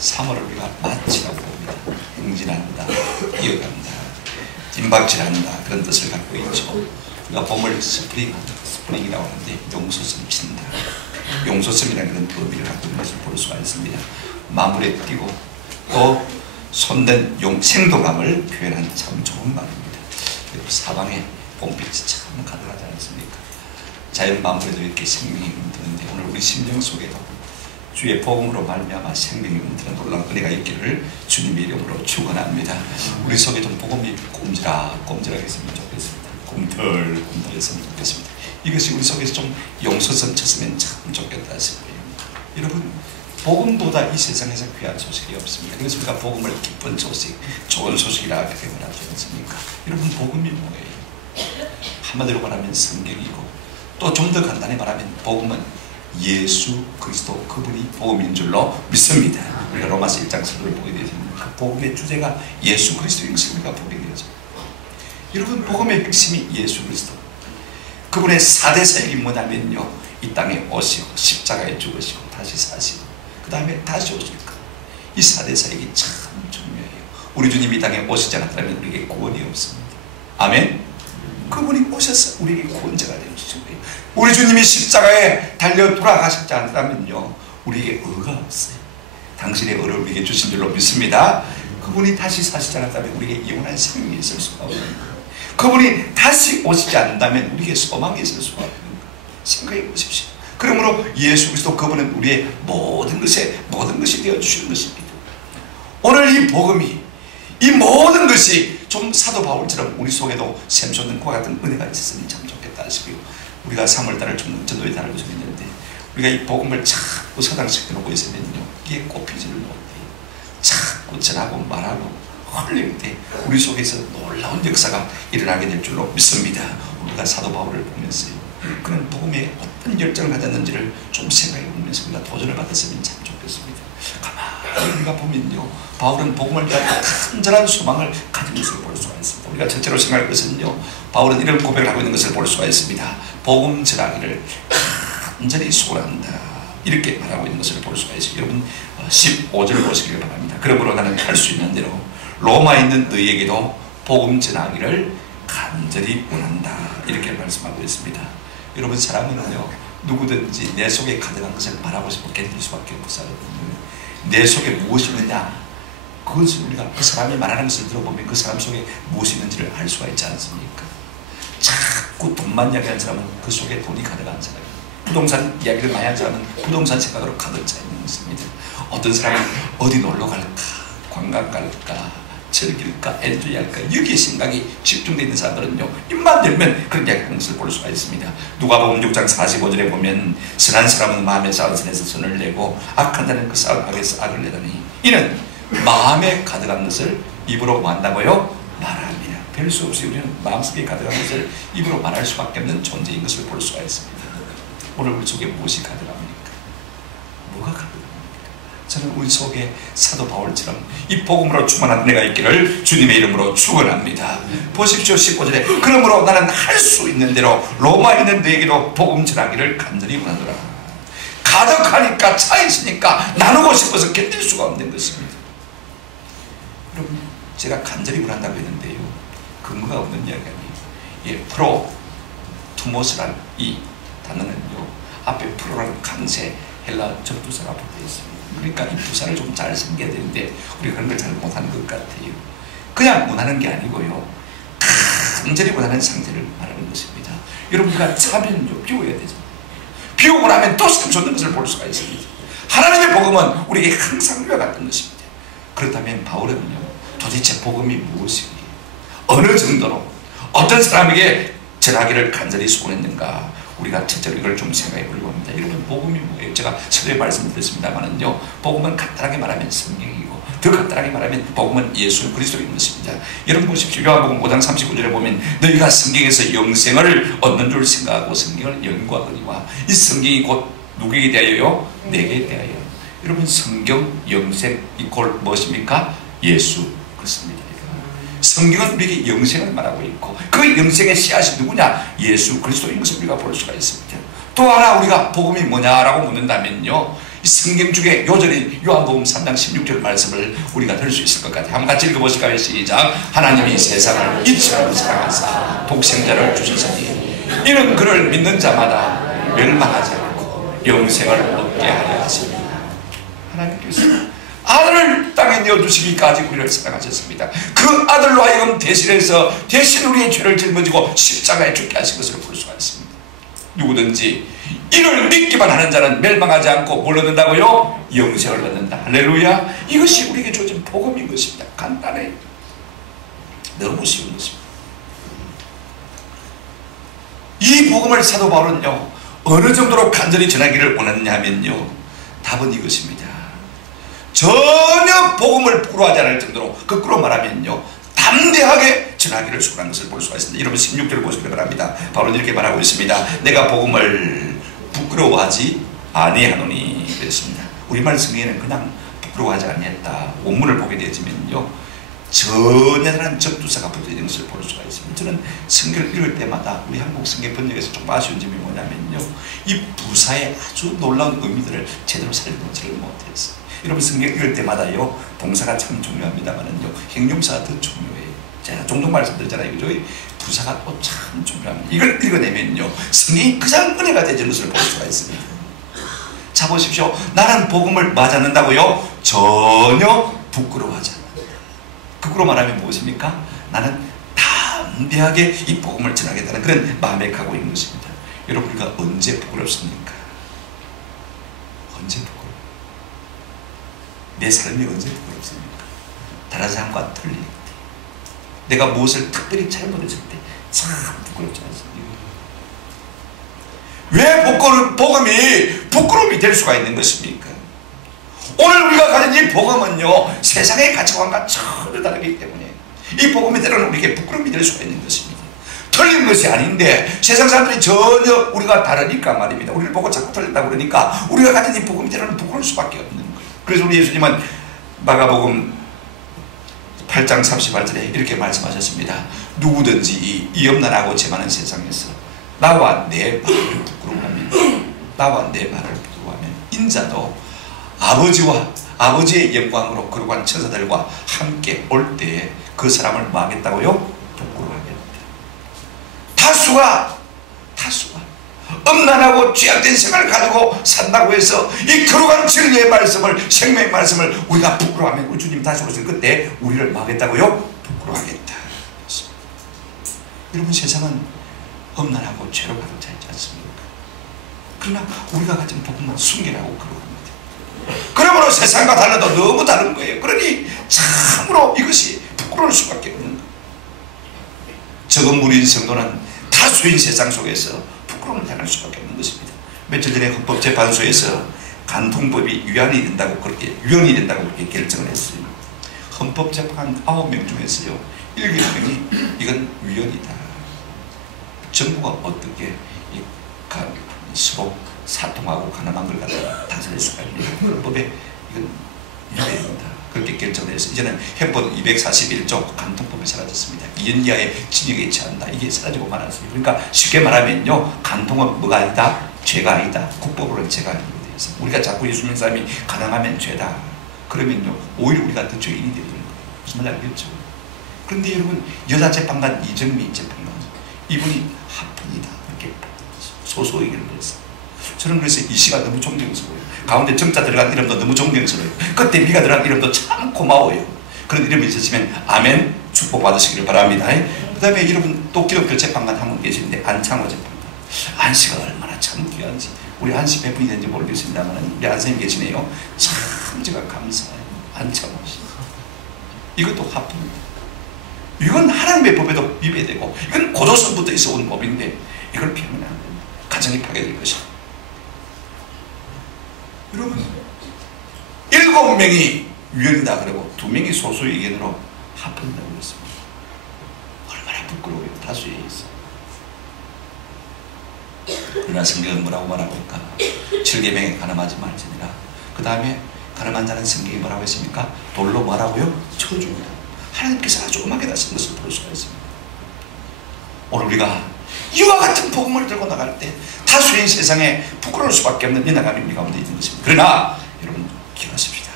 3월을 우리가 마치라고 봅니다. 행진한다, 이어간다, 뒷박질한다, 그런 뜻을 갖고 있죠. 우리가 봄을 스프링이라고 하는데 용솟음 친다, 용솟음이라는 그런 의미를 갖고 있는 것을 볼 수가 있습니다. 마무리에 띄고 또 손댄 생동감을 표현한 참 좋은 말입니다. 사방에 봄빛이 참 가득하지 않습니까? 자연 마무리도 이렇게 생명이 넘드는데 오늘 우리 심령 속에도 주의 복음으로 말미암아 생명이 넘드는 놀라운 은혜가 있기를 주님의 이름으로 축원합니다. 우리 속에 좀 복음이 꼼지락했으면 좋겠습니다. 꿈틀꿈틀했으면 좋겠습니다. 이것이 우리 속에서 좀 용솟음 쳤으면 참 좋겠다 싶어요. 여러분, 복음보다 이 세상에서 귀한 소식이 없습니다. 그래서 우리가 복음을 기쁜 소식, 좋은 소식이라 그렇게 말하지 않습니까? 여러분, 복음이 뭐예요? 한마디로 말하면 성경이고, 또 좀 더 간단히 말하면 복음은 예수 그리스도 그분이 복음인 줄로 믿습니다. 우리가 로마서 1장 10절을 보게 되지만 그 복음의 주제가 예수 그리스도인 것을 우리가 보게 되죠. 여러분, 복음의 핵심이 예수 그리스도. 그분의 4대 사역이 뭐냐면요, 이 땅에 오시고 십자가에 죽으시고 다시 사시고 그 다음에 다시 오실 것. 이 4대 사역이 참 중요해요. 우리 주님이 이 땅에 오시지 않았다면 우리에게 구원이 없습니다. 아멘. 그분이 오셔서 우리에게 구원자가 되어주신 거예요. 우리 주님이 십자가에 달려 돌아가셨지 않다면요, 우리에게 의가 없어요. 당신의 의를 우리에게 주신 줄로 믿습니다. 그분이 다시 사시지 않았다면 우리에게 영원한 생명이 있을 수가 없는 거예요. 그분이 다시 오시지 않는다면 우리에게 소망이 있을 수가 없는 거예요. 생각해 보십시오. 그러므로 예수 그리스도 그분은 우리의 모든 것이 되어주시는 것입니다. 오늘 이 복음이, 이 모든 것이 좀 사도 바울처럼 우리 속에도 샘솟는 과 같은 은혜가 있었으면 참 좋겠다 싶어요. 우리가 3월달을 좀 전도의 달을 보냈는데 우리가 이 복음을 자꾸 서당시켜 놓고 있으면요, 이게 꼽히지를 못해요. 자꾸 전하고 말하고 흘릴 때 우리 속에서 놀라운 역사가 일어나게 될 줄로 믿습니다. 우리가 사도 바울을 보면서요, 그런 복음에 어떤 열정을 가졌는지를 좀 생각해 보면서 우리가 도전을 받았으면 참 좋겠습니다. 가만히 우리가 보면요, 바울은 복음을 위한 간절한 소망을 가진 것을 볼 수가 있습니다. 우리가 첫째로 생각할 것은요, 바울은 이런 고백을 하고 있는 것을 볼 수가 있습니다. 복음 전하기를 간절히 소원한다, 이렇게 말하고 있는 것을 볼 수가 있어요. 여러분, 15절 보시길 바랍니다. 그러므로 나는 할 수 있는 대로 로마에 있는 너희에게도 복음 전하기를 간절히 원한다, 이렇게 말씀하고 있습니다. 여러분, 사람은요, 누구든지 내 속에 가득한 것을 말하고 싶어 견딜 수밖에 없거든요. 내 속에 무엇이 있느냐, 그것을 우리가 그 사람이 말하는 것을 들어보면 그 사람 속에 무엇이 있는지를 알 수가 있지 않습니까? 자꾸 돈만 이야기하는 사람은 그 속에 돈이 가득한 사람이에요. 부동산 이야기를 많이 하는 사람은 부동산 생각으로 가득 차 있는 것입니다. 어떤 사람은 어디 놀러 갈까, 관광 갈까, 즐길까, 엔조이할까, 여기에 생각이 집중되어 있는 사람들은요, 입만 열면 그런 이야기하는 것을 볼 수가 있습니다. 누가복음 6장 45절에 보면 선한 사람은 마음에 쌓은 선에서 선을 내고 악한 자는 그 쌓은 악에서 악을 내더니 이는 마음에 가득한 것을 입으로 말한다고요? 말합니다. 별 수 없이 우리는 마음속에 가득한 것을 입으로 말할 수밖에 없는 존재인 것을 볼 수가 있습니다. 오늘 우리 속에 무엇이 가득합니까? 뭐가 가득합니까? 저는 우리 속에 사도 바울처럼 이 복음으로 충만한 은혜가 있기를 주님의 이름으로 축원합니다. 보십시오, 15절에 그러므로 나는 할 수 있는 대로 로마에 있는 너에게도 복음 전하기를 간절히 원하노라. 가득하니까, 차 있으니까 나누고 싶어서 견딜 수가 없는 것입니다. 여러분, 제가 간절히 원한다고 했는데요, 근거가 없는 이야기 아니에요. 프로투모스란 이 단어는요, 앞에 프로라는 강세 헬라 접두사가 붙어 있습니다. 그러니까 이 부사를 좀 잘 생겨야 되는데 우리가 그런 걸 잘 못하는 것 같아요. 그냥 원하는 게 아니고요, 간절히 원하는 상태를 말하는 것입니다. 여러분, 우리가 차면요, 비워야 되죠. 비우고 나면 또 샘솟는 것을 볼 수가 있습니다. 하나님의 복음은 우리에게 항상 위와 같은 것입니다. 그렇다면 바울은요, 도대체 복음이 무엇이기에, 어느 정도로, 어떤 사람에게 전하기를 간절히 소원했는가, 우리가 첫째로 이걸 좀 생각해 보려고 합니다. 여러분, 복음이 뭐예요? 제가 서두에 말씀드렸습니다만은요, 복음은 간단하게 말하면 성경이고, 더 간단하게 말하면 복음은 예수 그리스도인 것입니다. 여러분 보십시오. 요한복음 5장 39절에 보면 너희가 성경에서 영생을 얻는 줄 생각하고 성경을 영과 의와, 이 성경이 곧 누구에게 대하여요? 내게 대하여. 여러분, 성경, 영생 이꼴 무엇입니까? 예수 그렇습니다. 성경은 우리에게 영생을 말하고 있고 그 영생의 씨앗이 누구냐? 예수 그리스도인 것을 우리가 볼 수가 있습니다. 또 하나 우리가 복음이 뭐냐라고 묻는다면요, 이 성경 중에 요절인 요한복음 3장 16절 말씀을 우리가 들을 수 있을 것 같아요. 한번 같이 읽어보실까요? 시작. 하나님이 세상을 이처럼 사랑하사 독생자를 주셨으니 이는 그를 믿는 자마다 멸망하지 않고 영생을 얻게 하려 하십니다. 하나님께서 아들을 땅에 내어주시기까지 우리를 사랑하셨습니다. 그 아들로 하여금 대신해서 대신 우리의 죄를 짊어지고 십자가에 죽게 하신 것을 볼 수가 있습니다. 누구든지 이를 믿기만 하는 자는 멸망하지 않고 뭘 얻는다고요? 영생을 얻는다. 할렐루야. 이것이 우리에게 주어진 복음인 것입니다. 간단해. 너무 쉬운 것입니다. 이 복음을 사도 바울은요, 어느 정도로 간절히 전하기를 원했냐면요, 답은 이것입니다. 전혀 복음을 부끄러워하지 않을 정도로, 거꾸로 말하면요, 담대하게 전하기를 소원한 것을 볼 수가 있습니다. 여러분 16절을 보시기 바랍니다. 바로 이렇게 말하고 있습니다. 내가 복음을 부끄러워하지 아니하노니 그랬습니다. 우리말 성경에는 그냥 부끄러워하지 아니했다. 원문을 보게 되지면요, 전혀 다른 접두사가 붙어있는 것을 볼 수가 있습니다. 저는 성경을 읽을 때마다 우리 한국 성경 번역에서 좀 아쉬운 점이 뭐냐면요, 이 부사의 아주 놀라운 의미들을 제대로 살펴보지를 못했어요. 여러분 성경 읽을 때마다요, 동사가 참 중요합니다만은요, 형용사가 더 중요해요. 제가 종종 말씀드렸잖아요. 그죠? 부사가 또 참 중요합니다. 이걸 읽어내면요, 성경이 가장 은혜가 되는 것을 볼 수가 있습니다. 자 보십시오. 나는 복음을 맞았는다고요? 전혀 부끄러워하지 않아요. 거꾸로 말하면 무엇입니까? 나는 담대하게 이 복음을 전하겠다는 그런 마음에 가고 있는 것입니다. 여러분 우리가 언제 부끄럽습니까? 언제 부끄러워? 내 삶이 언제 부끄럽습니까? 다른 사람과 틀릴 때, 내가 무엇을 특별히 잘못했을 때 참 부끄럽지 않습니까? 왜 복음이 부끄러움이 될 수가 있는 것입니까? 오늘 우리가 가진 이 복음은요, 세상의 가치관과 전혀 다르기 때문에 이 복음이 때로는 우리에게 부끄러움이 될 수가 있는 것입니다. 틀린 것이 아닌데 세상 사람들이 전혀 우리가 다르니까 말입니다. 우리를 보고 자꾸 틀린다고 그러니까 우리가 가진 이 복음이 때로는 부끄러울 수밖에 없는 거예요. 그래서 우리 예수님은 마가복음 8장 38절에 이렇게 말씀하셨습니다. 누구든지 이 염난하고 재많은 세상에서 나와 내 말을 부끄러워하면, 나와 내 말을 부끄러워하면 인자도 아버지와 아버지의 영광으로 거룩한 천사들과 함께 올 때에 그 사람을 뭐 하겠다고요? 부끄러워하겠다. 다수가 엄난하고 죄악된 생활을 가지고 산다고 해서 이 거룩한 진리의 말씀을, 생명의 말씀을 우리가 부끄러워하면 우리 주님 다시 오실 그때 우리를 뭐 하겠다고요? 부끄러워하겠다. 여러분 세상은 엄난하고 죄로 가득 차 있지 않습니까? 그러나 우리가 가진 복음은 순결하고 거룩합니다. 그러므로 세상과 달라도 너무 다른 거예요. 그러니 참으로 이것이 부끄러울 수밖에 없는 거예요. 적은 무리인 성도는 다수인 세상 속에서 부끄러움을 당할 수밖에 없는 것입니다. 며칠 전에 헌법재판소에서 간통법이 위헌이 된다고 그렇게 결정을 했어요. 헌법재판 9명 중에서요, 7명이 이건 위헌이다. 정부가 어떻게 서로 사통하고 가늠한 걸 갖다가 다스릴 수가 있냐. 헌법에 이건 위헌이다. 그렇게 결정을 해서 이제는 헌법 241조 간통법이 사라졌습니다. 2년 이하의 징역에 처한다. 이게 사라지고 말았습니다. 그러니까 쉽게 말하면요, 간통은 뭐가 아니다? 죄가 아니다. 국법으로는 죄가 아니고 되어 있습니다. 우리가 자꾸 예수님 사람이 가담하면 죄다. 그러면요, 오히려 우리가 더 죄인이 되는 거예요. 무슨 말인지 알겠죠? 그런데 여러분, 여자 재판관 이정미 재판관, 이분이 합헌이다. 이렇게 소소 얘기를 했어요. 저는 그래서 이 시가 너무 존경스러워요. 가운데 정자 들어간 이름도 너무 존경스러워요. 끝에 미가 들어간 이름도 참 고마워요. 그런 이름이 있으시면 아멘 축복받으시기를 바랍니다. 그 다음에 여러분 또 기독교 재판관 한 분 계시는데 안창호 재판관, 안씨가 얼마나 참 귀한지, 우리 안씨 몇 분이 되는지 모르겠습니다만 우리 안선생님 계시네요. 참 제가 감사해요. 안창호 씨, 이것도 합법입니다. 이건 하나님의 법에도 위배되고 이건 고조선부터 있어온 법인데 이걸 피하면 안 됩니다. 가정이 파괴될 것이다. 여러분 7명이 위헌이다 그러고 2명이 소수의 의견으로 합헌다고 했습니다. 얼마나 부끄러워요. 다수에 있어. 그러나 성경은 뭐라고 말하고 있까? 7계명에 가늠하지 말지니라. 그 다음에 가늠한 자는 성경이 뭐라고 했습니까? 돌로 뭐라고요? 쳐주고. 하나님께서 아주 음하게 다신 것을 볼 수가 있습니다. 오늘 우리가 이와 같은 복음을 들고 나갈 때 다수인 세상에 부끄러울 수밖에 없는 이 나감이 우리 가운데 있는 것입니다. 그러나 여러분 기억하십시다.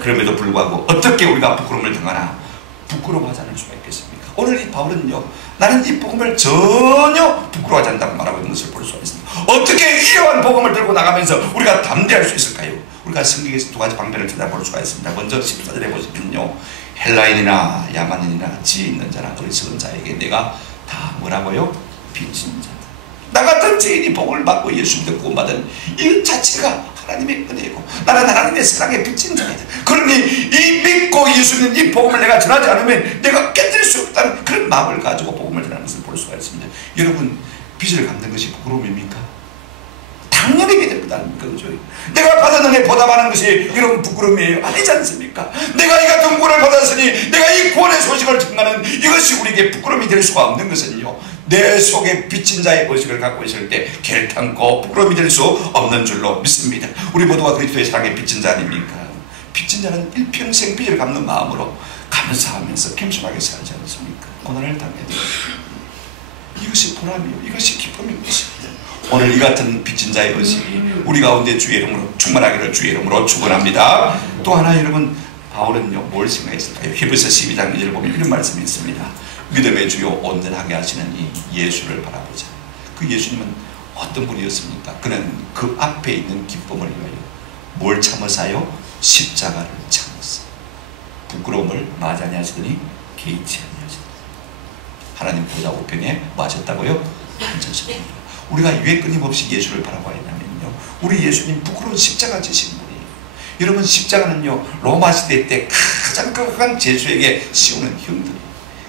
그럼에도 불구하고 어떻게 우리가 부끄러움을 당하나 부끄러워하지 않을 수가 있겠습니까? 오늘 이 바울은요, 나는 이 복음을 전혀 부끄러워하지 않는다고 말하고 있는 것을 볼 수가 있습니다. 어떻게 이러한 복음을 들고 나가면서 우리가 담대할 수 있을까요? 우리가 성경에서 두 가지 방편을 찾아볼 수가 있습니다. 먼저 14절에 보시면요, 헬라인이나 야만인이나 지혜 있는 자나 어리석은 자에게 내가 다 뭐라고요? 빚진 자. 나 같은 죄인이 복을 받고 예수님께 구원받은 이 자체가 하나님의 은혜고 나는 하나님의 사랑에 빚진 자이다. 그러니 이 믿고 예수 믿는 이 복음을 내가 전하지 않으면 내가 깨뜨릴 수 없다는 그런 마음을 가지고 복음을 전하는 것을 볼 수가 있습니다. 여러분, 빚을 갚는 것이 부끄러움입니까? 당연히 됩니다. 그렇죠? 내가 받은 은혜 보답하는 것이 이런 부끄러움이에요. 아니지 않습니까? 내가 이 같은 구원을 받았으니 내가 이 구원의 소식을 전하는 이것이 우리에게 부끄러움이 될 수가 없는 것은요, 내 속에 빚진 자의 의식을 갖고 있을 때 결탄코 부끄러움이 될 수 없는 줄로 믿습니다. 우리 모두가 그리스도의 사랑에 빚진 자 아닙니까? 빚진 자는 일평생 빚을 갚는 마음으로 감사하면서 겸손하게 살지 않습니까? 고난을 당해야 됩니다. 이것이 보람이요, 이것이 기쁨인 것입니다. 오늘 이 같은 빚진 자의 의식이 우리 가운데 주의 이름으로 충만하기를 주의 이름으로 축원합니다. 또 하나 여러분, 바울은요 뭘 생각했을까요? 히브리서 12장 2절을 보면 이런 말씀이 있습니다. 믿음의 주요 온전하게 하시는 이 예수를 바라보자. 그 예수님은 어떤 분이었습니까? 그는 그 앞에 있는 기쁨을 위하여 뭘 참으사요? 십자가를 참으사. 부끄러움을 맞이 아니하시더니 개의치 아니하시더니 하나님 보좌 우편에 뭐 하셨다고요? 앉으셨습니다. 우리가 왜 끊임없이 예수를 바라봐야 하냐면요, 우리 예수님 부끄러운 십자가 지신 분이에요. 여러분, 십자가는요 로마 시대 때 가장 극악한 죄수에게 씌우는 형들이에요.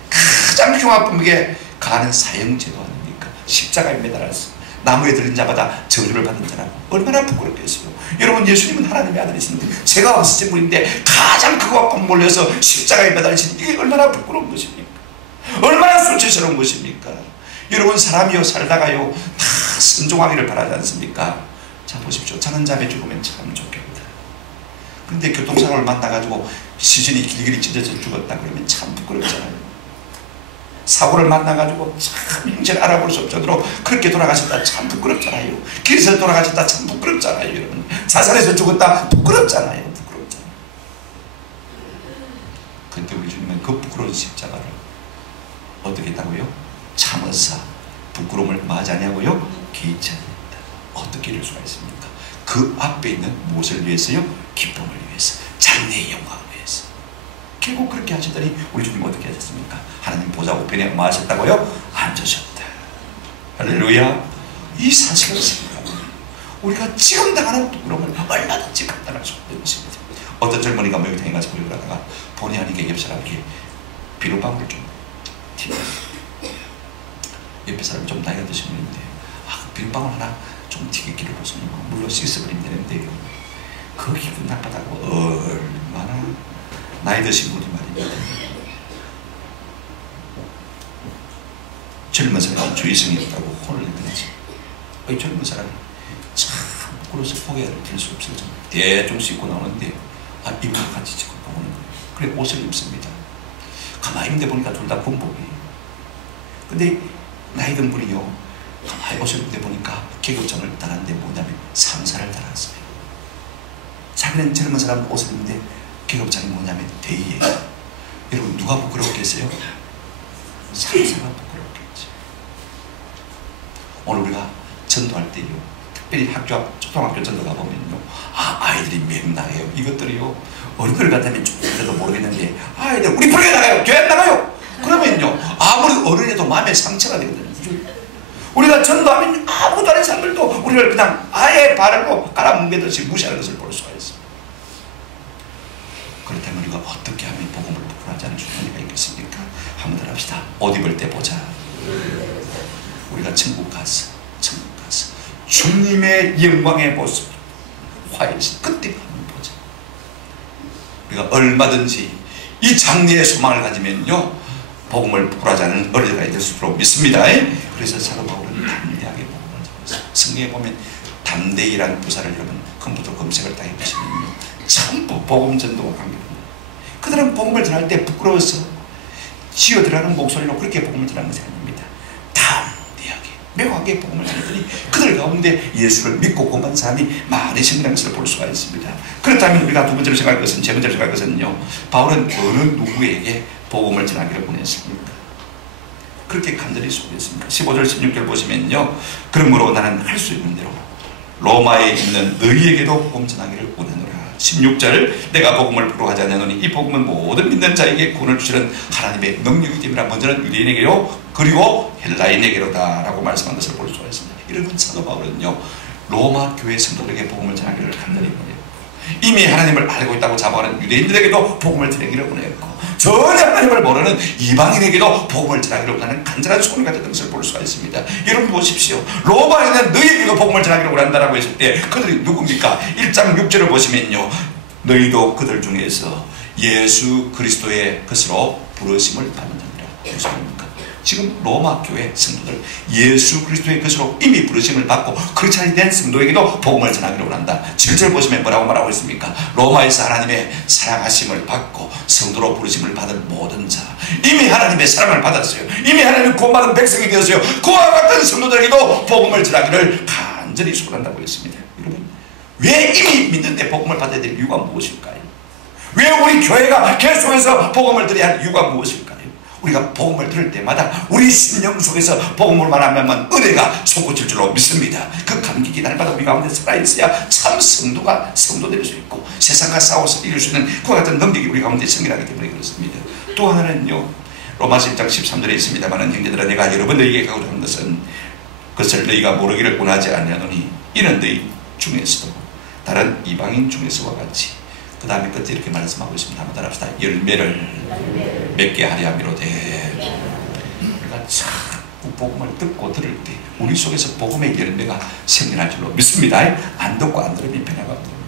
가장 흉악범에게 가하는 사형제도 아닙니까? 십자가에 매달아서 나무에 들린 자마다 저주를 받는 자라고 얼마나 부끄럽겠어요. 여러분, 예수님은 하나님의 아들이신데 제가 왔으신 분인데 가장 극악범 몰려서 십자가에 매달리신 이게 얼마나 부끄러운 것입니까? 얼마나 수치스러운 것입니까? 여러분, 사람이요 살다가요 다 순종하기를 바라지 않습니까? 자 보십시오. 자는 잠에 죽으면 참 좋겠다. 그런데 교통사고를 만나가지고 시신이 길길이 찢어져 죽었다 그러면 참 부끄럽잖아요. 사고를 만나가지고 참 형체를 알아볼 수 없도록 그렇게 돌아가셨다 참 부끄럽잖아요. 길에서 돌아가셨다 참 부끄럽잖아요. 여러분, 자살해서 죽었다 부끄럽잖아요. 부끄럽잖아요. 그때 우리 주님은 그 부끄러운 십자가를 어떻게 했다고요? 참으사 부끄러움을 맞이 아니하고요 개의치 않는다. 어떻게 이럴 수가 있습니까? 그 앞에 있는 무엇을 위해서요? 기쁨을 위해서, 장래의 영광을 위해서. 결국 그렇게 하시더니 우리 주님 어떻게 하셨습니까? 하나님 보좌 우편에 뭐 하셨다고요? 앉으셨다. 할렐루야. 이 사실을 생각하면 우리가 지금 당하는 부끄러움을 얼마든지 감당할 수 없는 것입니다. 어떤 젊은이가 목욕탕에 가서 목욕을 하다가 본의 아니게 옆 사람에게 비눗방울을 좀 튀겼어요. 옆에 사람이 좀 나이가 드신 분인데, 그 비눗방울 하나 좀 튀기기를 보소니 물로 씻어버리면 되는데, 그 기분 나쁘다고 얼마나 나이 드신 분이 말입니다. 젊은 사람이 주의성이 없다고 혼을 내더지. 이 젊은 사람이 참 부끄러워서 고개를 들 수 없어요. 대충 씻고 나오는데 이분과 같이 씻고 나오는 거예요. 그래 옷을 입습니다. 가만히 있는데 보니까 둘 다 군복이에요. 근데 나이 든 분이요, 가만히 옷을 입는데 보니까 계급장을 따랐는데 뭐냐면 상사를 따랐어요. 자기는 젊은 사람 옷을 입는데 계급장이 뭐냐면 대의예요. 여러분, 누가 부끄럽겠어요? 상사가 부끄럽겠죠. 오늘 우리가 전도할 때요, 특별히 학교 앞 초등학교 전도 가보면요, 아이들이 맹랑해요. 이것들이요 어른들 같으면 조금이라도 모르겠는데 아이들 우리 불교 나가요, 교회 안 나가요. 그러면요 아무리 어른이도 마음에 상처가 되거든요. 우리가 전도하면 아무도 아닌 사람들도 우리를 그냥 아예 발로 깔아뭉개듯이 무시하는 것을 볼 수가 있어요. 그렇다면 우리가 어떻게 하면 복음을 부끄러워하지 않을 수 있겠습니까? 한번 더 합시다. 옷 입을 때 보자. 우리가 천국 가서 주님의 영광의 모습 화해시 그때 한번 보자. 우리가 얼마든지 이 장래의 소망을 가지면요 복음을 부끄러워하지 않는 어린이가 될 수 있도록 믿습니다. 그래서 사도 바울은 담대하게 복음을 전했어요. 성경에 보면 담대히라는 부사를 여러분 컴퓨터 검색을 다 해보시면요 전부 복음 전도와 관계됩니다. 그들은 복음을 전할 때 부끄러워서 지어들어가는 목소리로 그렇게 복음을 전하는 것이 아닙니다. 담대하게 묘하게 복음을 전했더니 그들 가운데 예수를 믿고 고만 사람이 많이 생기는 것을 볼 수가 있습니다. 그렇다면 우리가 두 번째로 생각할 것은, 세 번째로 생각할 것은요, 바울은 어느 누구에게 복음을 전하기를 원했습니까? 그렇게 간절히 소개했습니다. 15절 16절 보시면요, 그러므로 나는 할 수 있는 대로 로마에 있는 너희에게도 복음 전하기를 원하노라. 16절, 내가 복음을 부러워하지 않냐노니 이 복음은 모든 믿는 자에게 구원을 주시는 하나님의 능력이기 때문에 먼저는 유대인에게요 그리고 헬라인에게로다 라고 말씀한 것을 볼 수가 있습니다. 이러면 사도 바울은요, 로마 교회 성도들에게 복음을 전하기를 간절히 원했고, 이미 하나님을 알고 있다고 자부하는 유대인들에게도 복음을 전하기를 원했고, 전혀 하나님을 모르는 이방인에게도 복음을 전하기를 원하는 간절한 소원을 가졌던 것을 볼 수가 있습니다. 여러분 보십시오. 로마에 있는 너희에게도 복음을 전하기를 원한다라고 했을 때 그들이 누굽니까? 1장 6절을 보시면요, 너희도 그들 중에서 예수 그리스도의 것으로 부르심을 받는다니라. 무슨 말입니까? 지금 로마 교회 성도들 예수 그리스도의 것으로 이미 부르심을 받고 크리스찬이 된 성도에게도 복음을 전하기를 원한다. 7절 보시면 뭐라고 말하고 있습니까? 로마에서 하나님의 사랑하심을 받고 성도로 부르심을 받은 모든 자, 이미 하나님의 사랑을 받았어요. 이미 하나님 구원받은 백성이 되었어요. 그와 같은 성도들에게도 복음을 전하기를 간절히 소원한다고 했습니다. 여러분, 왜 이미 믿는데 복음을 받아야 될 이유가 무엇일까요? 왜 우리 교회가 계속해서 복음을 드려야 할 이유가 무엇일까요? 우리가 복음을 들을 때마다 우리 심령 속에서 복음을 말하면 은혜가 솟구칠 줄로 믿습니다. 그 감격이 날마다 우리 가운데 살아있어야 참 성도 될 수 있고 세상과 싸워서 이길 수 있는 그와 같은 능력이 우리 가운데 생겨나기 때문에 그렇습니다. 또 하나는요, 로마서 1장 13절에 있습니다만, 형제들아 내가 여러분들에게 가고자 하는 것은 그것을 너희가 모르기를 원하지 않냐노니 이는 너희 중에서도 다른 이방인 중에서와 같이, 그 다음에 끝에 이렇게 말씀하고 있습니다. 한번 따라합시다. 열매를 맺게 하려 함이로되. 우리가 자꾸 복음을 듣고 들을 때 우리 속에서 복음의 열매가 생겨날 줄로 믿습니다. 안 듣고 안 들으면 변화가 없는 거예요.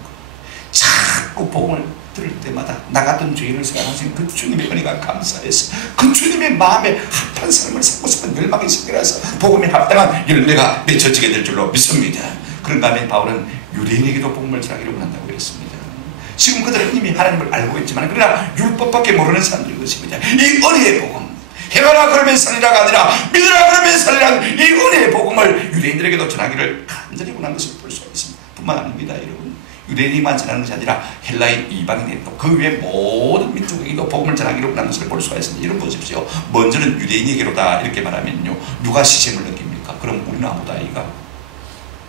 자꾸 복음을 들을 때마다 나 같은 죄인을 생각하시는 그 주님의 은혜가 감사해서 그 주님의 마음에 합한 삶을 살고 싶은 열망이 생겨나서 복음에 합당한 열매가 맺혀지게 될 줄로 믿습니다. 그런가 하면 바울은 유대인에게도 복음을 전하기를 원한다고 했습니다. 지금 그들은 이미 하나님을 알고 있지만 그러나 율법밖에 모르는 사람들인 것입니다. 이 은혜의 복음, 행하라 그러면 살리라가 아니라 믿으라 그러면 살리라는 이 은혜의 복음을 유대인들에게도 전하기를 간절히 원한 것을 볼 수가 있습니다. 뿐만 아닙니다. 여러분, 유대인만 전하는 것이 아니라 헬라인, 이방인에 또 그 외 모든 민족에게도 복음을 전하기를 원한 것을 볼 수가 있습니다. 여러분 보십시오. 먼저는 유대인에게로다 이렇게 말하면요, 누가 시샘을 느낍니까? 그럼 우리는 아무도 아이가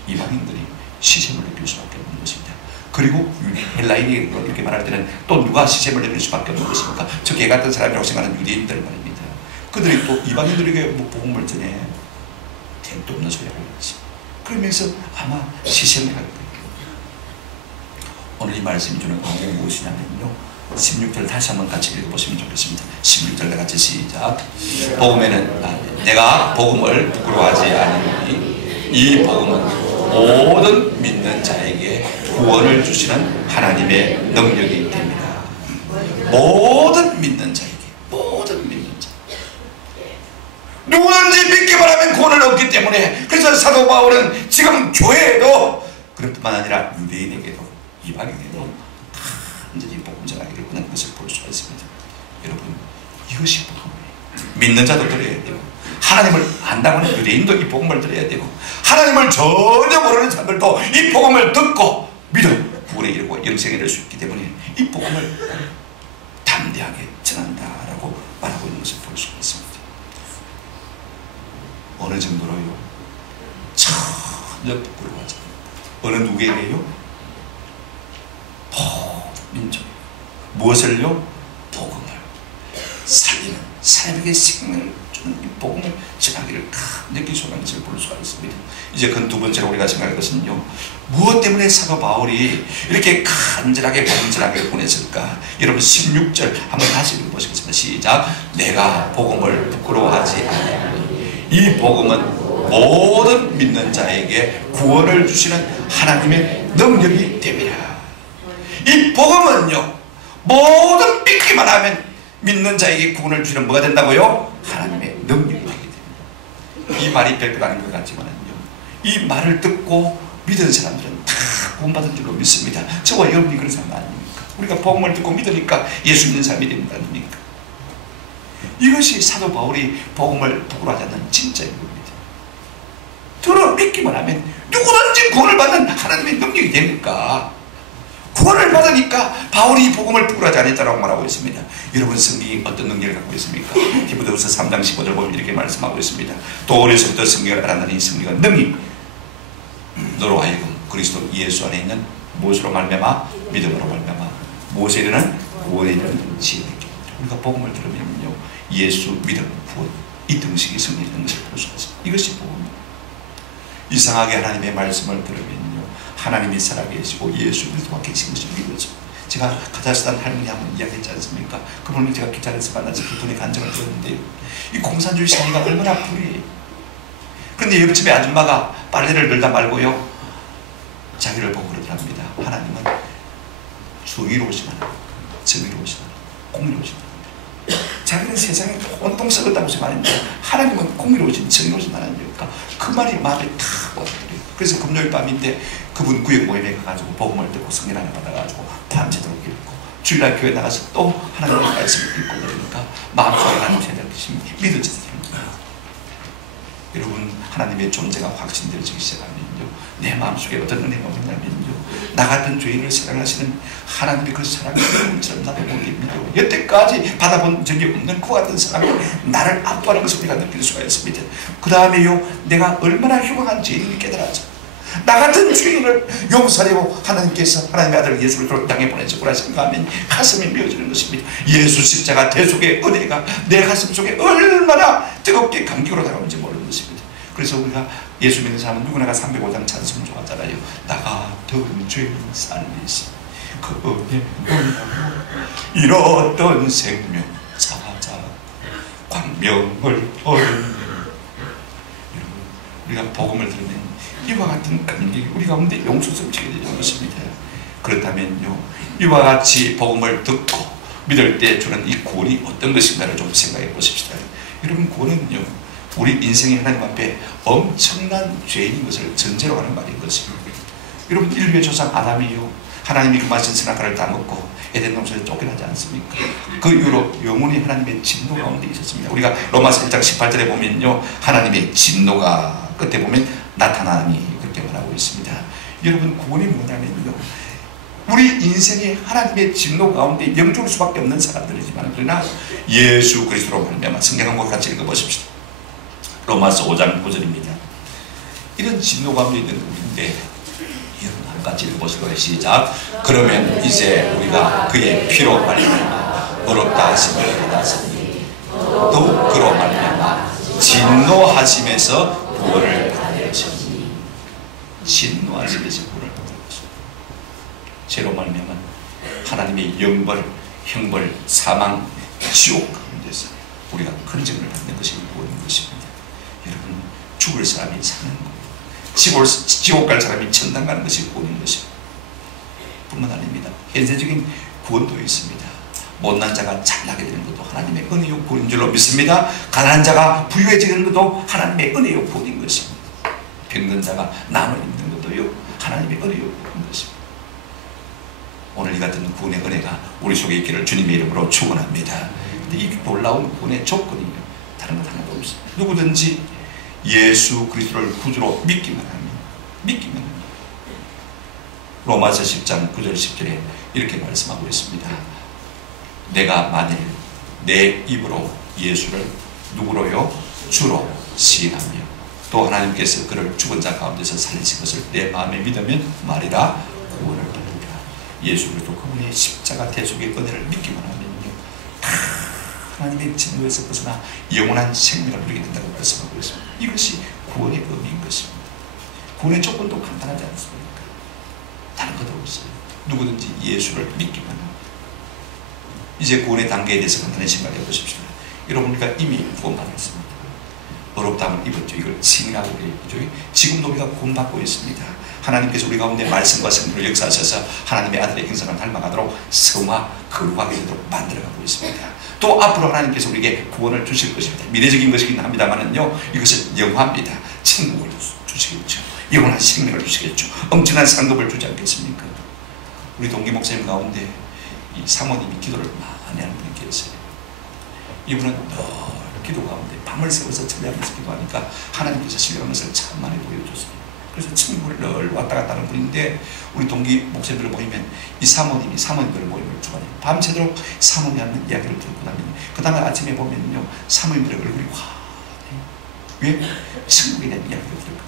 이방인들이 시샘을 느낄 수밖에 없는 것입니다. 그리고 헬라인이 이렇게 말할 때는 또 누가 시샘을 느낄 수밖에 없는 것입니까? 저 개 같은 사람이라고 생각하는 유대인들 말입니다. 그들이 또 이방인들에게 뭐 복음을 전해 택도 없는 소리를 하고 있습니다. 그러면서 아마 시샘을 할 거예요. 오늘 이 말씀이 주는 의미가 무엇이냐면요, 16절 다시 한번 같이 읽어보시면 좋겠습니다. 16절 같이 시작. 복음에는 내가 복음을 부끄러워하지 않으니 이 복음은 모든 믿는 자에게 구원을 주시는 하나님의 능력이 됩니다. 모든 믿는 자에게, 모든 믿는 자, 누구든지 믿기만 하면 구원을 얻기 때문에, 그래서 사도 바울은 지금 교회에도 그럴 뿐만 아니라 유대인에게도 이방인에게도 간절히 복음 전하기를 원하는 것을 볼 수가 있습니다. 여러분, 이것이 복음이에요. 믿는 자도 들어야 되고, 하나님을 안다고 하는 유대인도 이 복음을 들어야 되고, 하나님을 전혀 모르는 사람들도 이 복음을 듣고 믿어 구원에 이르고 영생에 이를 수 있기 때문에 이 복음을 담대하게 전한다라고 말하고 있는 것을 볼 수가 있습니다. 어느 정도로요? 전혀 부끄러워하지 않습니다. 어느 누구에게요? 민족. 무엇을요? 복음을 살리는, 사람에게 생명을 주는 이 복음을 전하기를 간절히 소망하는 것을 볼 수가 있습니다. 이제 그 두 번째로 우리가 생각할 것은요, 무엇 때문에 사도 바울이 이렇게 간절하게 복음 전하기를 원했을까? 여러분 16절 한번 다시 읽어보시겠습니다. 시작. 내가 복음을 부끄러워하지 않으니 이 복음은 모든 믿는 자에게 구원을 주시는 하나님의 능력이 됩니다. 이 복음은요, 모든 믿기만 하면 믿는 자에게 구원을 주시는 뭐가 된다고요? 하나님의 능력이 되게 됩니다. 이 말이 별것 아닌 것 같지만요, 이 말을 듣고 믿은 사람들은 다 구원받은 줄로 믿습니다. 저와 여러분이 그런 사람 아닙니까? 우리가 복음을 듣고 믿으니까 예수 믿는 사람이 됩니다. 아닙니까? 이것이 사도 바울이 복음을 부끄러워하지 않는 진짜인 겁니다. 믿기만 하면 누구든지 구원을 받는 하나님의 능력이 됩니까? 구원을 받으니까 바울이 복음을 부끄러워하지 않았다고 말하고 있습니다. 여러분, 성경이 어떤 능력을 갖고 있습니까? 디모데후서 3장 15절 보면 이렇게 말씀하고 있습니다. 또 어려서부터 성경을 알았느니 이 성경은 능히 너로 하여금 그리스도 예수 안에 있는 무엇으로 말미암아? 믿음으로 말미암아 무엇에 이르는? 구원에 이르는 지혜를 입게 합니다. 우리가 복음을 들으면요, 예수, 믿음, 구원, 이 등식이 성립되는 것을 볼 수가 있습니다. 이것이 복음입니다. 이상하게 하나님의 말씀을 들으면요, 하나님이 살아계시고 예수 그리스도가 계신 것을 믿어져. 제가 카자흐스탄 할머니 한번 이야기했지 않습니까? 그분을 제가 기차에서 만나서 그분의 간증을 들었는데요, 이 공산주의 사회가 얼마나 불의해요. 그런데 옆집에 아줌마가 빨래를 널다 말고요, 자기를 보고 그러더랍니다. 하나님은 정의로우시만 정의로우시만 공의로우시만 자기는 세상에 온통 썩었다고 생각하는데 하나님은 공의로우신 정의로우신 하나님이니까 그 말이 마음에 탁 와닿더래요. 그래서 금요일 밤인데 그분 구역 모임에 가가지고 복음을 듣고 성경 하나 받아가지고 밤새도록 읽고 주일날 교회 나가서 또 하나님의 말씀을 읽고 그러니까 마음속에 하나님 생각이 믿어지더랍니다. 여러분, 하나님의 존재가 확신되어지기 시작하면요, 내 마음속에 어떤 은혜가 오냐면요, 나 같은 죄인을 사랑하시는 하나님의 그 사랑을 여러분처럼 나도 모릅니다. 여태까지 받아본 적이 없는 그 같은 사랑을 나를 압도하는 것을 우리가 느낄 수가 있습니다. 그 다음에요, 내가 얼마나 흉악한 죄인을 깨달아져 나 같은 죄인을 용서하려고 하나님께서 하나님의 아들 예수를 땅에 보내셨구나 생각하면 가슴이 미어지는 것입니다. 예수 십자가 대속의 은혜가 내 가슴 속에 얼마나 뜨겁게 감격으로 다가오는지 모르는 것입니다. 그래서 우리가 예수 믿는 사람은 누구나가 305장 찬송 좋아하잖아요. 나 같은 죄인 살리시 그 은혜 잃었던 생명 찾아 광명을 얻는. 우리가 복음을 들으면 이와 같은 감격이 우리 가운데 용수성치게 되는 것입니다. 그렇다면요, 이와 같이 복음을 듣고 믿을 때 주는 이 구원이 어떤 것인가를 좀 생각해 보십시다. 여러분, 구원은요, 우리 인생의 하나님 앞에 엄청난 죄인 것을 전제로 하는 말인 것입니다. 여러분, 인류의 조상 아담이요, 하나님이 금하신 선악과를 다 먹고 에덴 동산에 쫓겨나지 않습니까? 그 이후로 영원히 하나님의 진노 가운데 있었습니다. 우리가 로마서 1장 18절에 보면요, 하나님의 진노가 끝에 보면 나타나니 그렇게 말하고 있습니다. 여러분, 구원이 뭐냐면요, 우리 인생의 하나님의 진노 가운데 영존할 수밖에 없는 사람들이지만 그러나 예수 그리스도로 말미암아 성경 한번 같이 읽어보십시오. 로마서 5장 9절입니다. 이런 진노 가운데 있는 우리인데 여러분 같이 읽어보실 거예요. 시작. 그러면 이제 우리가 그의 피로 말미암아 의롭다 하심을 받았으니 더욱 그로 말미암아 진노하심에서 구원을 받으셨니. 진노하심에서 구원을 받으셨니. 죄로 말미암아 하나님의 영벌, 형벌, 사망, 지옥 가운데서 우리가 건져을 받는 것이 구원인 것입니다. 여러분, 죽을 사람이 사는 거예요. 지옥 갈 사람이 천당 가는 것이 구원인 것입니다. 뿐만 아닙니다. 현세적인 구원도 있습니다. 못난 자가 잘나게 되는 것도 하나님의 은혜요 구원인 줄로 믿습니다. 가난한 자가 부유해지는 것도 하나님의 은혜요 구원인 것입니다. 병든 자가 남을 입는 것도요 하나님의 은혜요 구원인 것입니다. 오늘 이 같은 구원의 은혜가 우리 속에 있기를 주님의 이름으로 축원합니다. 근데 이 놀라운 구원의 조건이요, 다른 것 하나도 없습니다. 누구든지 예수 그리스도를 구주로 믿기만 합니다. 로마서 10장 9절 10절에 이렇게 말씀하고 있습니다. 내가 만일 내 입으로 예수를 누구로요? 주로 시인하며 또 하나님께서 그를 죽은 자 가운데서 살리신 것을 내 마음에 믿으면 말이라 구원을 받으리라. 예수 그리스도 그분의 십자가 대속의 은혜를 믿기만 하면요, 다 하나님의 진노에서 벗어나 영원한 생명을 누리게 된다고 말씀하고 있습니다. 이것이 구원의 의미인 것입니다. 구원의 조건도 간단하지 않습니까? 다른 것도 없어요. 누구든지 예수를 믿기만 합니다. 이제 구원의 단계에 대해서 간단히 생각해 보십시오. 여러분, 우리가 이미 구원받았습니다. 어렵다면 입었죠. 이걸 칭이라고 그래요. 지금도 우리가 구원받고 있습니다. 하나님께서 우리 가운데 말씀과 생명을 역사하셔서 하나님의 아들의 형상을 닮아가도록 성화, 거룩하게 되도록 만들어가고 있습니다. 또 앞으로 하나님께서 우리에게 구원을 주실 것입니다. 미래적인 것이긴 합니다만은요, 이것은 영화입니다. 천국을 주시겠죠. 영원한 생명을 주시겠죠. 엄청난 상급을 주지 않겠습니까? 우리 동기 목사님 가운데 이 사모님이 기도를 많이 하는 분이 계세요. 이분은 늘 기도 가운데 밤을 새워서 찬양하면서 기도하니까 하나님께서 신령한 것을 참 많이 보여줬습니다. 그래서 천국을 늘 왔다 갔다 하는 분인데, 우리 동기 목사님들을 모이면 이 사모님들 모임을 주관해요. 밤새도록 사모님 하는 이야기를 듣고 다니는, 그 다음에 아침에 보면요 사모님들의 얼굴이 환해요. 왜? 천국에 대한 이야기를 들었거든요.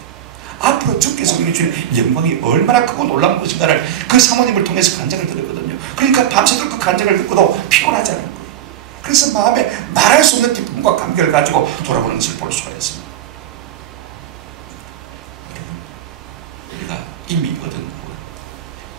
앞으로 주께서 우리에게 주는 영광이 얼마나 크고 놀라운 것인가를 그 사모님을 통해서 간증을 들었거든요. 그러니까 밤새도록 그 간증을 듣고도 피곤하지 않은 거예요. 그래서 마음에 말할 수 없는 기쁨과 감격을 가지고 돌아보는 것을 볼 수가 있습니다. 우리가 이미 얻은 구원,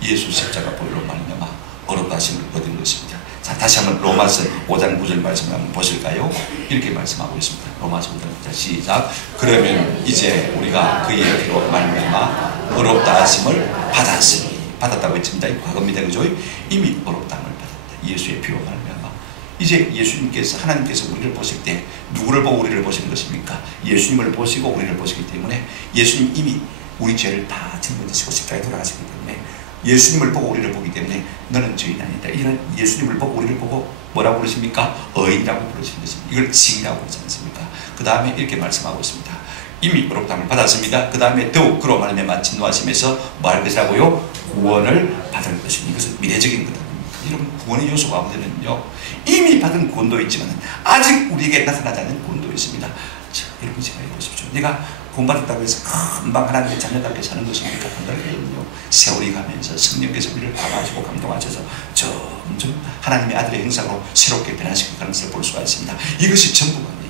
예수 십자가 보혈로 말미암아 어렵다 하심을 얻은 것입니다. 자, 다시 한번 로마서 5장 9절 말씀 한번 보실까요? 이렇게 말씀하고 있습니다. 로마서 5장 9절 시작. 그러면 이제 우리가 그의 피로 말미암아 어렵다 하심을 받았으니, 받았다고 했습니다. 과거입니다. 그죠? 이미 어렵다함을 받았다. 예수의 피로 말미암아. 이제 예수님께서, 하나님께서 우리를 보실 때 누구를 보고 우리를 보시는 것입니까? 예수님을 보시고 우리를 보시기 때문에, 예수님 이미 우리 죄를 다 짊어지시고 십자가에 돌아가시기 때문에, 예수님을 보고 우리를 보기 때문에 너는 죄인 아니다. 이런 예수님을 보고 우리를 보고 뭐라고 부르십니까? 의인이라고 부르시는 것입니다. 이걸 징이라고 그러지 않습니까? 그 다음에 이렇게 말씀하고 있습니다. 이미 어렵다함을 받았습니다. 그 다음에 더욱 그로 말미암아 진노하심에서 뭐 할 것이라고요? 구원을 받을 것입니다. 이것은 미래적인 거다. 여러분, 구원의 요소 가운데는요 이미 받은 구원도 있지만 아직 우리에게 나타나지 않는 구원도 있습니다. 자, 여러분 생각해 보십시오. 내가 구원받았다고 해서 금방 하나님의 자녀답게 사는 것입니까? 그거는요, 세월이 가면서 성령께서 우리를 감화하시고 감동하셔서 점점 하나님의 아들의 형상으로 새롭게 변화시키는 가능성을 볼 수가 있습니다. 이것이 전부가 아니에요.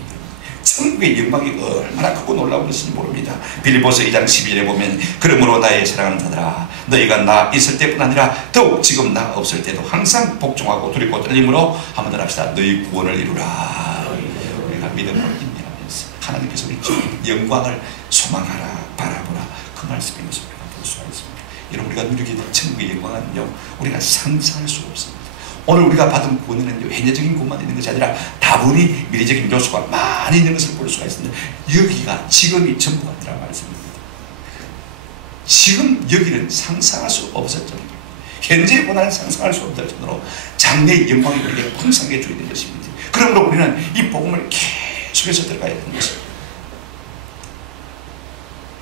천국의 영광이 얼마나 크고 놀라운 것인지 모릅니다. 빌립보서 2장 12절에 보면, 그러므로 나의 사랑하는 자들아, 너희가 나 있을 때뿐 아니라 더욱 지금 나 없을 때도 항상 복종하고 두렵고 떨림으로 한번 더 합시다. 너희 구원을 이루라. 우리가 믿음으로 인내하면서 하나님께서 우리 영광을 소망하라, 바라보라, 그 말씀인 것을 우리가 볼 수가 있습니다. 여러분, 우리가 누리게 될 천국의 영광은요 우리가 상상할 수가 없습니다. 오늘 우리가 받은 구원에는 현재적인 구원만 있는 것이 아니라 다분히 미래적인 요소가 많이 있는 것을 볼 수가 있습니다. 여기가 지금이 전부가 아니라 말씀입니다. 지금 여기는 상상할 수 없을 정도로, 현재의 고난을 상상할 수 없을 정도로 장래의 영광이 우리에게 풍성하게 주어진 것입니다. 그러므로 우리는 이 복음을 계속해서 들어가야 되는 것입니다.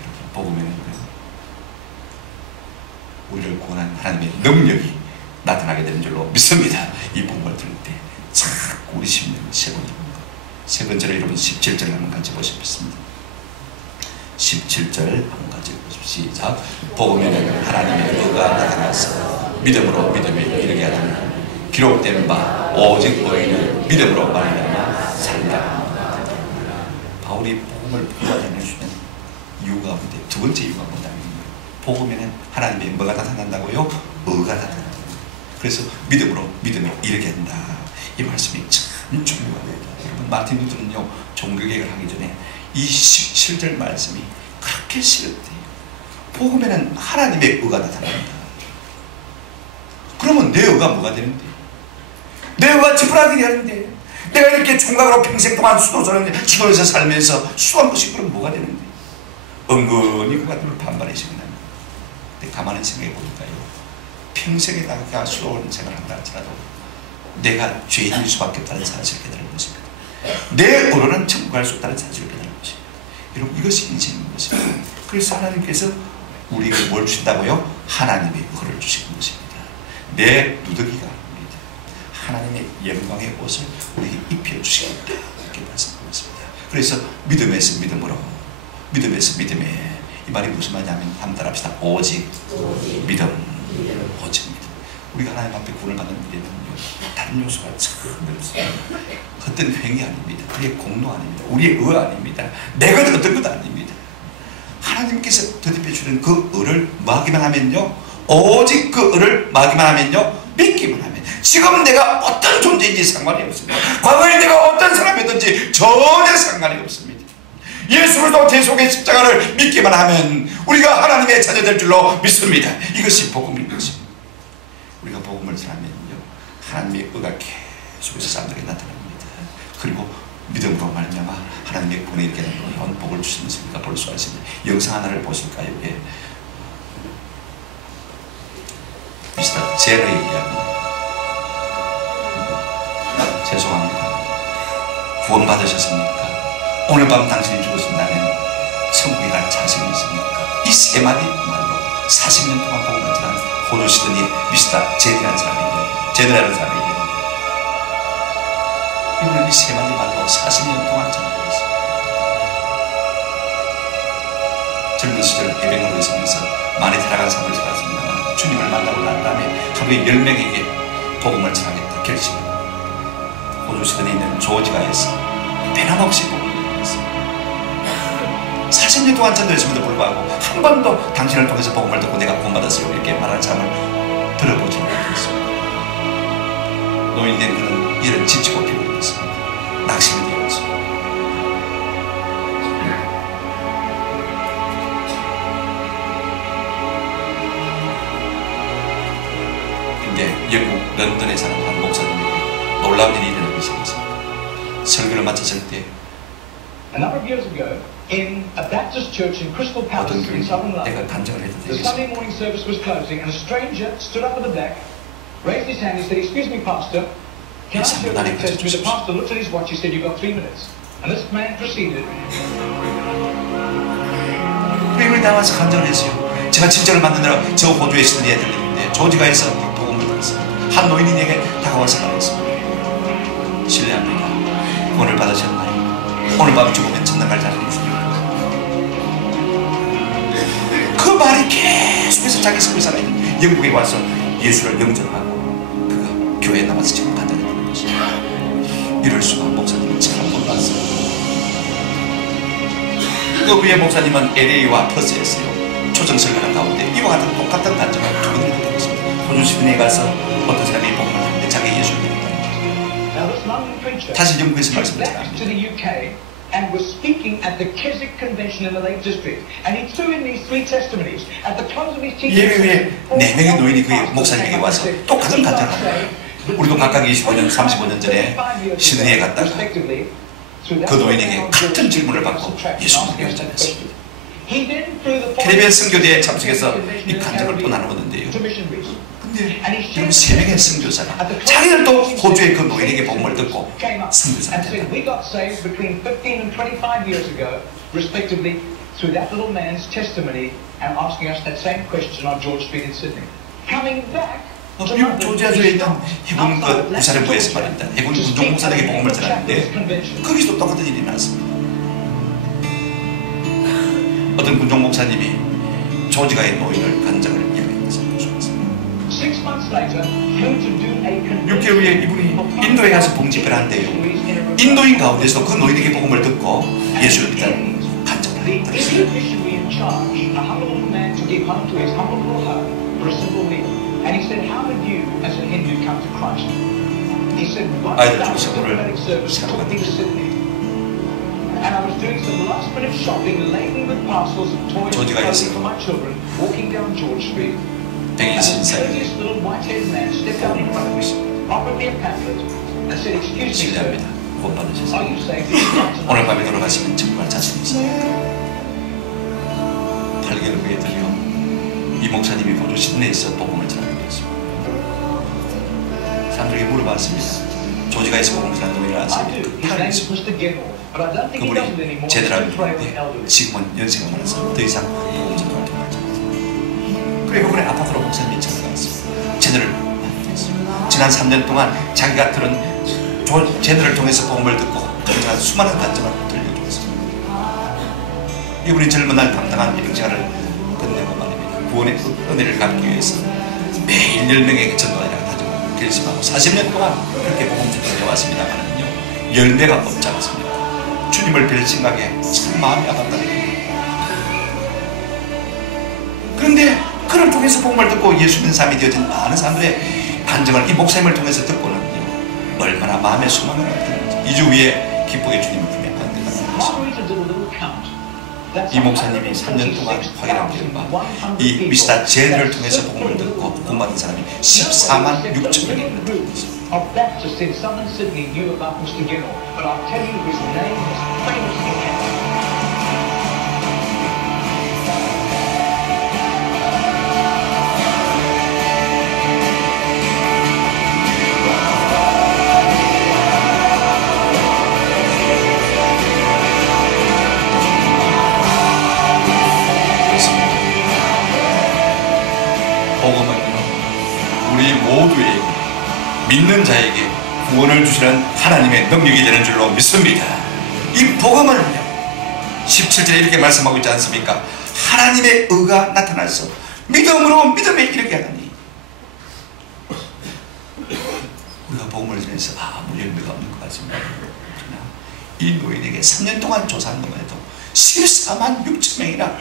이렇게 복음에는 우리를 구원한 하나님의 능력이 나타나게 되는 줄로 믿습니다. 이 복음을 들을 때 자꾸 우리 심령이 새로워집니다. 세 번째로 여러분 17절 한번 같이 보시겠습니다. 17절 한번 같이 보십시오. 시작. 복음에는 하나님의 의가 나타나서 믿음으로 믿음에 이르게 하더니 기록된 바 오직 의인은 믿음으로 말미암아 살리라. 바울이 복음을 부여하지 않으시는 이유가 뭔데? 두 번째 이유가 뭐냐면, 복음에는 하나님의 뭐가 나타난다고요? 의가 나타난다. 그래서 믿음으로 믿음에 이르게 한다. 이 말씀이 참 중요합니다. 여러분, 마틴 루터는요 종교개혁을 하기 전에 이 17절 말씀이 그렇게 싫었대요. 복음에는 하나님의 의가 나타난다. 그러면 내 의가 뭐가 되는데? 내 의가 지푸라기를 하는데, 내가 이렇게 총각으로 평생 동안 수도에서 살면서 수도한 것이 그럼 뭐가 되는데? 은근히 그 같은 걸 반발의 시간이 납니다. 근데 가만히 생각해 보니까요, 평생에 다가 수도원 생활한다 할지라도 내가 죄인일 수밖에 없다는 사실을 깨달은 것입니다. 내 의로는 천국 갈 수 없다는 사실을 깨달은 것입니다. 여러분, 이것이 인생인 것입니다. 그래서 하나님께서 우리에게 뭘 주신다고요? 하나님의 의를 주시는 것입니다. 내 누더기가 아닙니다. 하나님의 영광의 옷을 우리에게 입혀주시겠다, 이렇게 말씀하고 있습니다. 그래서 믿음에서 믿음으로, 믿음에서 믿음에, 이 말이 무슨 말이냐면 한번 따라합시다. 오직 믿음, 오직 믿음. 우리가 하나님 앞에 구원을 받는 일에는요 다른 요소가 참 없습니다. 헛된 행위 아닙니다. 우리의 공로 아닙니다. 우리의 의 아닙니다. 내가 어떤 것도 아닙니다. 하나님께서 대접해 주는 그 의를 마기만 하면요, 오직 그 의를 마기만 하면요, 믿기만 하면, 지금 내가 어떤 존재인지 상관이 없습니다. 과거에 내가 어떤 사람이든지 전혀 상관이 없습니다. 예수 그리스도 대속의 십자가를 믿기만 하면 우리가 하나님의 자녀 될 줄로 믿습니다. 이것이 복음인 것입니다. 우리가 복음을 전하면요 하나님의 의가 계속해서 사람들에게 나타납니다. 그리고 믿음으로 말미암아 하나님의 구원에 이르게 되는 온 복을 주시는 것을 우리가 볼 수가 있습니다. 영상 하나를 보실까요? 예. 미스터 제너의 이야기. 죄송합니다. 구원받으셨습니까? 오늘 밤 당신이 죽으신다면 천국에 갈 자신이 있습니까? 이 세 마디 말로 40년 동안 복음을 전한 호주 시드니 미스터 제드라는 사람에게 이분은 이 세 마디 말로 40년 동안 전하고 있습니다. 젊은 시절 해병으로 있으면서 많이 타락한 삶을 살았습니다만 주님을 만나고 난 다음에 하루에 10명에게 복음을 전하겠다 결심합니다. 호주 시드니에 있는 조지가에서 변함없이 복음을 했습니다. 40년 동안 전도했음에도 불구하고 한 번도 당신을 통해서 복음을 듣고 내가 구원받았어요 이렇게 말하는 사람을 들어보지 못했습니다. 노인이 된 그는 이를 지치고 피곤했습니다. 낙심이 되었습니다. 근데 영국 런던에 사는 한 목사님에게 놀라운 일이 일어나기 시작했습니다. 설교를 마쳤을 때 A number of years ago, in a Baptist church in Crystal Palace in southern London, the Sunday morning service was closing, and a stranger stood up at the back, raised his hand, he said, "Excuse me, Pastor, can I show you the Testament?" The pastor looked at his watch, he said, "You've got 3 minutes." And this man proceeded. 우리 나와서 간증을 했어요. 제가 친정을 만드느라 저 호주에 시드니에 들렸는데 조지가에서 복음을 들었습니다. 한 노인이 내게 다가와서 말했습니다. 실례합니다. 구원을 받으셨나요? 오늘 밤 죽으면 천당 갈 자신이 있습니다. 그 말이 계속해서 자기 속에 살아있는 영국에 와서 예수를 영접하고 그가 교회에 남아서 지금 간증했다는 것입니다. 이럴 수가 목사님은 참 놀랐어요. 그 위에 목사님은 LA와 퍼스였어요. 초정설교하는 가운데 이와 같은 똑같은 간증을 두 번이나 들었습니다. 호주 시드니에 가서 어떤 사람이 복음을 하는데 자기 예수를 믿었다는 거죠. 다시 영국에서 말씀을 전합니다. And was speaking at the Keswick Convention in the Lake District. And he threw in these 3 testimonies. At the close of his teaching, 예배에 4명의 노인이 그 목사님에게 와서 똑같은 간증을 합니다. 우리도 각각 25년, 35년 전에 시드니에 갔다가 그 노인에게 같은 질문을 받고 예수님을 간증했습니다. 캐리비안 선교대에 참석해서 이 간증을 또 나누었는데요. 근데 여러분 3명의 선교사가 자기들도 호주의 그 노인에게 복음을 듣고 선교사가 됐다. We got saved between 15 and 25 years ago, respectively, through that little man's testimony and asking us that same question on George Street in Sydney. Coming back. 미국 조지아주에 있는 해군 그 부사령부에서 말입니다. 해군 군종목사에게 복음을 전하는데 거기서도 똑같은 일이 났습니다. 어떤 군종목사님이 조지아의 노인을 간증을 이야기했습니다. 6개월 후에 이분이 인도에 가서 봉집회를 하는데요. 인도인 가운데서 그 노인에게 복음을 듣고 예수를 믿는 간증을 들었습니다. 아이들 중에서 오늘 사도가 되었습니다. And I was doing some last minute shopping laden with parcels of toys and clothing for my children walking down George Street. And the courteous little white-haired man stepped out in front of me, offered me a pamphlet and said, "Excuse me, sir, are you saved?" 오늘 밤에 돌아가시면 천국 갈 자신이 있습니까? 8개월 후에 들려 이 목사님이 호주 시드니에서 복음을 전하게 되었습니다. 사람들에게 물어봤습니다. 조지가에서 복음을 전하는 분이 나왔습니다. 그분이 제대로 알고 지금은 연세가 많아서 더 이상 복음 전도할 때 하지 않습니다. 그래 그분의 아파트로 목사님이 찾아갔습니다. 제대를 만났습니다. 지난 3년 동안 자기가 들은 제대를 통해서 복음을 듣고 그가 수많은 간증을 들려주었습니다. 이분이 젊은 날 감당한 이병생활을 끝내고 말입니다. 구원의 은혜를 갖기 위해서 매일 10명에게 전도하리라 다짐을 결심하고 40년 동안 그렇게 복음 전도해 왔습니다만은요, 열매가 없지 않습니다. 주님을 뵐 생각에 참 마음이 아팠다는 거예요. 그런데 그를 통해서 복음을 듣고 예수 믿는 사람이 되어진 많은 사람들의 간증을 이 목사님을 통해서 듣고는요, 얼마나 마음의 소망을 얻었는지 2주 후에 기쁘게 주님을 품에 안게 되는 것입니다. 이 목사님이 3년 동안 확인한 결과 이 미스터 제드를 통해서 복음을 듣고 구원받은 사람이 14만 6천 명이 있는 것입니다. Of Baptists in southern Sydney knew about Mr. Ginnell, but I'll tell you his name is famous in Canada. 구원을 주시는 하나님의 능력이 되는 줄로 믿습니다. 이 복음을 17절에 이렇게 말씀하고 있지 않습니까? 하나님의 의가 나타나서 믿음으로 믿음에 이르게 하다니. 우리가 복음을 전해서 아무 열매가 없는 것 같습니다. 그러나 이 노인에게 3년 동안 조사한 것만 해도 14만 6천 명이나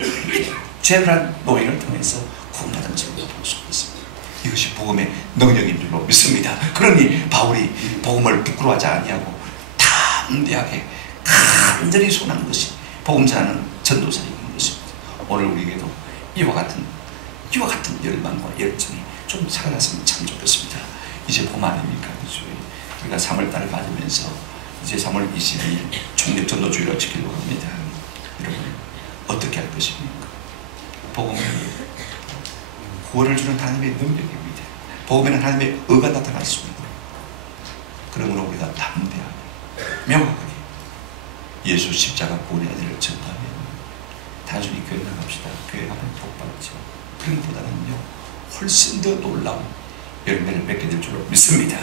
제대한 노인을 통해서 구원받은 것을 볼 수 있습니다. 이것이 복음의 능력인 줄로 믿습니다. 그러니 바울이 복음을 부끄러워하지 아니하고 담대하게 간절히 소원하는 것이 복음 전하는 전도사인 것입니다. 오늘 우리에게도 이와 같은 열망과 열정이 좀 살아났으면 참 좋겠습니다. 이제 봄 아닙니까? 우리가 3월달을 맞으면서 이제 3월 22일 총력전도주의로 지키려고 합니다. 여러분 어떻게 할 것입니까? 복음은 구원을 주는 하나님의 능력입니다. 복음에는 하나님의 의가 나타날 수 있는 거예요. 그러므로 우리가 담대하게 명확하게 예수 십자가 구원의 은혜를 전하면 단순히 교회 나갑시다. 교회 가면 복 받죠. 그런 것보다는요 훨씬 더 놀라운 열매를 맺게 될 줄로 믿습니다.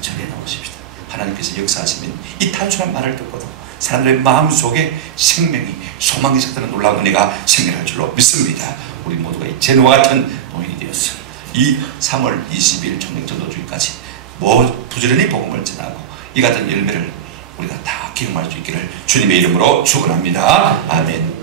전해 나오십시다. 하나님께서 역사하시면 이 단순한 말을 듣고도 사람들의 마음속에 생명이 소망이 섞이는 놀라운 은혜가 생겨날 줄로 믿습니다. 우리 모두가 이 제노와 같은 노인이 되었어. 이 3월 20일 총력전도주의까지 부지런히 복음을 전하고 이 같은 열매를 우리가 다 경험할 수 있기를 주님의 이름으로 축원합니다. 아멘.